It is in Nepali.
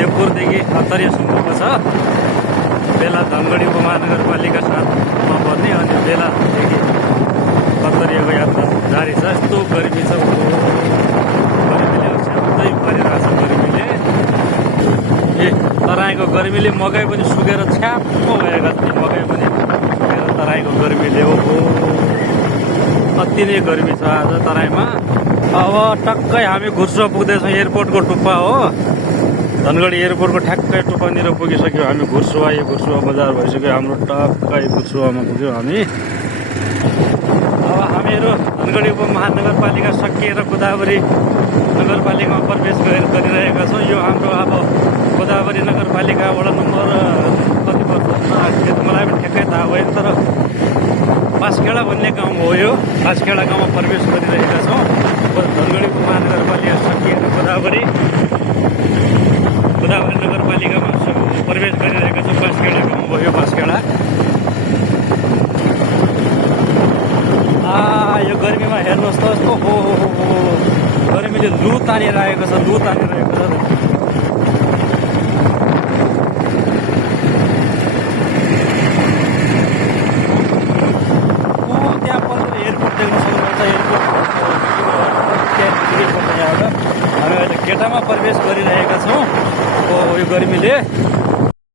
देवपुरदेखि अत्तरियासम्मको छ। बेला धनगढी उपमहानगरपालिका 7 मा पर्ने अनि बेलादेखि अत्तरियाको यात्रा जारी छ। यस्तो गर्मी छ, गर्मीले असाध्यै परिरहेछ। गर्मीले तराईको गर्मीले मकै पनि सुकेर छ्याप्पो भएका थिए। मकै पनि सुकेर तराईको गर्मीले अति नै गर्मी छ आज तराईमा। अब टक्कै हामी घुर्सुवा पुग्दैछौँ। एयरपोर्टको टुप्पा हो, धनगढी एयरपोर्टको ठ्याक्कै टुप्पानिर पुगिसक्यो हामी। घुर्सुवा बजार भइसक्यो हाम्रो। टक्कै घुर्सुवामा पुग्यौँ हामी। अब हामीहरू धनगढी उपमहानगरपालिका सकिएर गोदावरी नगरपालिकामा प्रवेश गरिरहेका छौँ। यो हाम्रो अब गोदावरी नगरपालिका वडा नम्बर कति पर्छ मलाई पनि ठ्याक्कै थाहा भएन, तर बाँसखेडा भन्ने गाउँ हो यो। बाँसखेडा गाउँमा प्रवेश गरिरहेका छौँ। धनगढी उपमहानगरपालिका सकिएर गोदावरी नगरपालिकामा प्रवेश गरिरहेका छौँ। बाँसखेडा गाउँ हो यो, बाँसखेडा। यो गर्मीमा हेर्नुहोस् त, यस्तो हो गर्मीले लु तानिरहेको छ, लु तानिरहेको छ। त्यहाँ पर एयरपोर्ट देख्न सक्नुहुन्छ। एयरपोर्ट हामी अहिले गेटामा प्रवेश गरिरहेका छौँ। यो गर्मीले